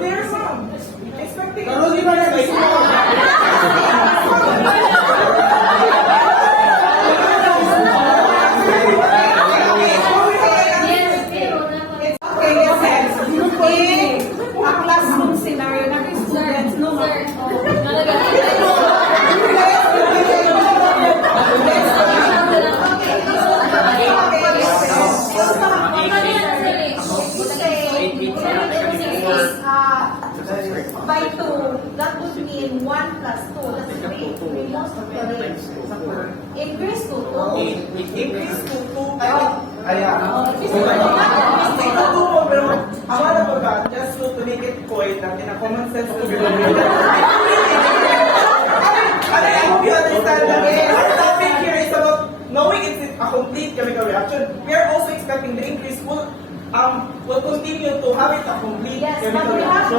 There's some. Expecting. Classroom scenario na students, no? By 2, that would mean 1 plus 2. That's 3. 3 most of the days. Increase to 2. Increase to 2. Just to make it point that in a common sense to be I hope you understand that our topic here is about knowing it's a complete chemical reaction. We are also expecting the increase will continue to have it a complete chemical reaction.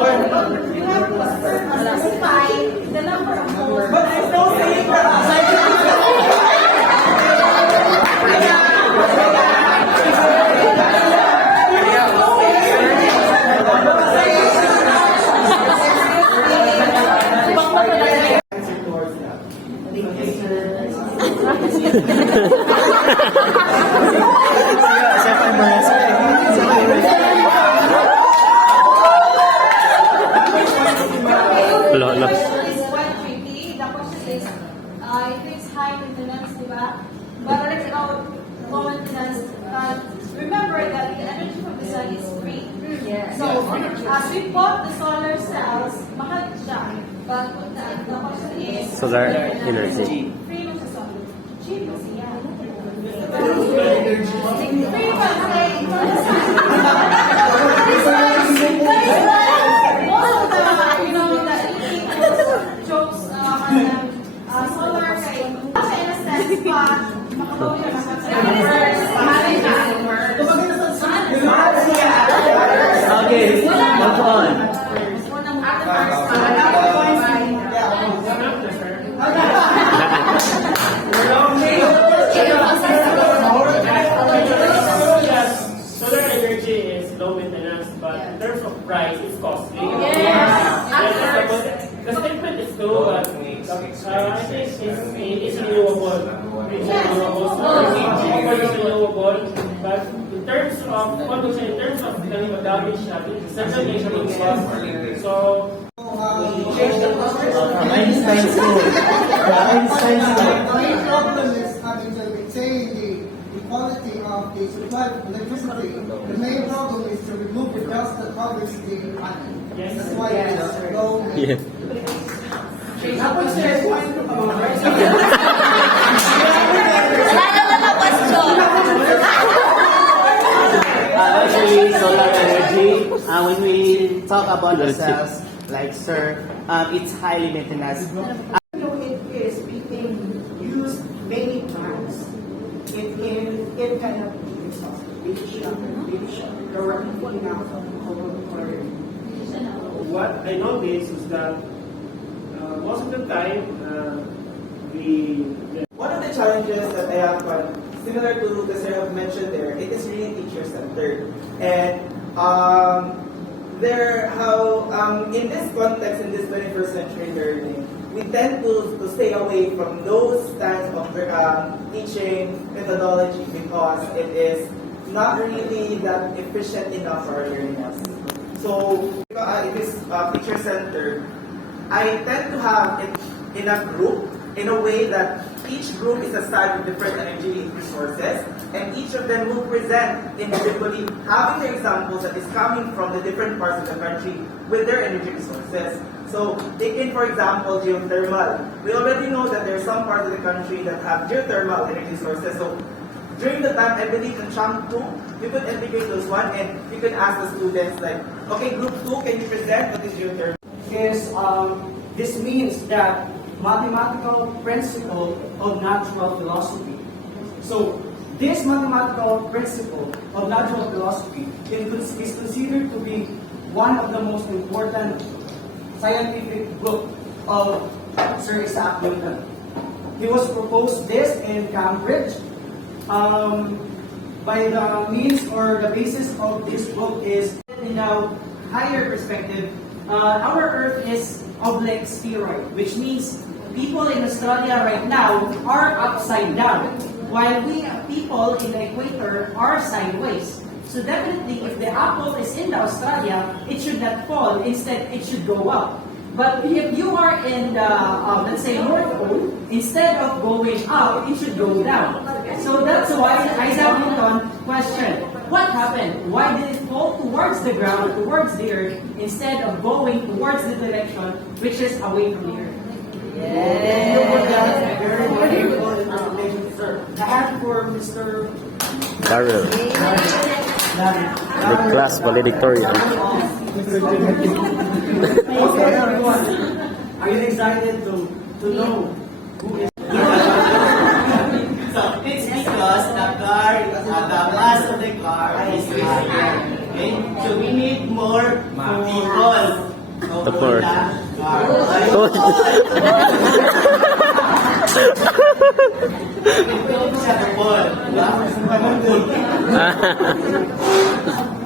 We have to specify the number of moles. But there's no saying that Lolo. It is high maintenance, diba? But let's go low maintenance. Remember that the energy from the sun is free. So as we put the solar cells, mahal siya. But the question is Solar energy. free mo sa solar. Cheap mo siya. Free pa jokes solar kay kasi in a sense pa makabawin Okay, move on. Solar energy is low maintenance, but in terms of price, it's costly. The statement is true, but I think it's renewable. It's renewable, but in terms of the damage, certainly it will cost. So, Einstein school. The main problem is having to retain the quality of the supply of electricity. The main problem is to remove the dust that covers the panel. That's why it's low. Yeah. Actually, solar energy, when we talk about the cells, like sir, it's highly maintenance. it is being used many times. It kind of what I noticed is that most of the time, One of the challenges that I have, similar to the sir have mentioned there, it is really teacher-centered. And in this context, in this 21st century learning, we tend to stay away from those types of teaching methodology because it is not really that efficient enough for our learners. So, it is teacher-centered. I tend to have it in a group in a way that each group is assigned with different energy resources, and each of them will present individually, having the examples that is coming from the different parts of the country with their energy resources. So, taking for example geothermal, we already know that there are some parts of the country that have geothermal energy sources. So, during the time, I believe in chunk 2, you could integrate those one, and you could ask the students like, okay, group 2, can you present what is geothermal? This means that mathematical principle of natural philosophy. So this mathematical principle of natural philosophy is considered to be one of the most important scientific book of Sir Isaac Newton. He was proposed this in Cambridge. By the means or the basis of this book is we now higher perspective, our Earth is oblique spheroid, which means people in Australia right now are upside down, while we people in the equator are sideways. So definitely, if the apple is in the Australia, it should not fall. Instead, it should go up. But if you are in the, let's say, North Pole, instead of going up, it should go down. So that's why Isaac Newton questioned, what happened? Why did it fall towards the ground, towards the earth, instead of going towards the direction which is away from the earth? Thank you for that very wonderful explanation, sir. I have for Mr. Darrell, the class valedictorian. Okay, everyone. Are you excited to know who is? So it's because the car, the mass of the car is higher. Okay? So we need more people. The more.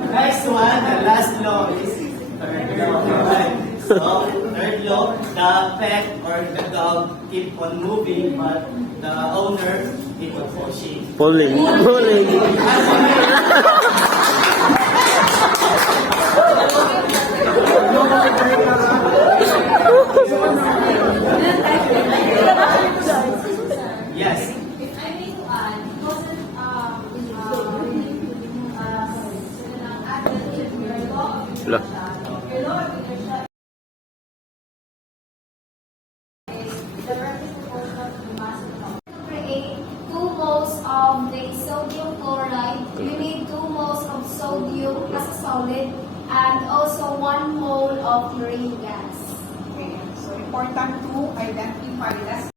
Next one, the last law is third law. So third law, the pet or the dog keep on moving, but the owner keep on pushing. Pulling. Yes. If I may to add, wasn't your law of Hello. inertia, your law of inertia is directly proportional to the mass of the object. To create 2 moles of the sodium chloride, you need 2 moles of sodium as a solid and also 1 mole of marine gas. Okay, so important to identify less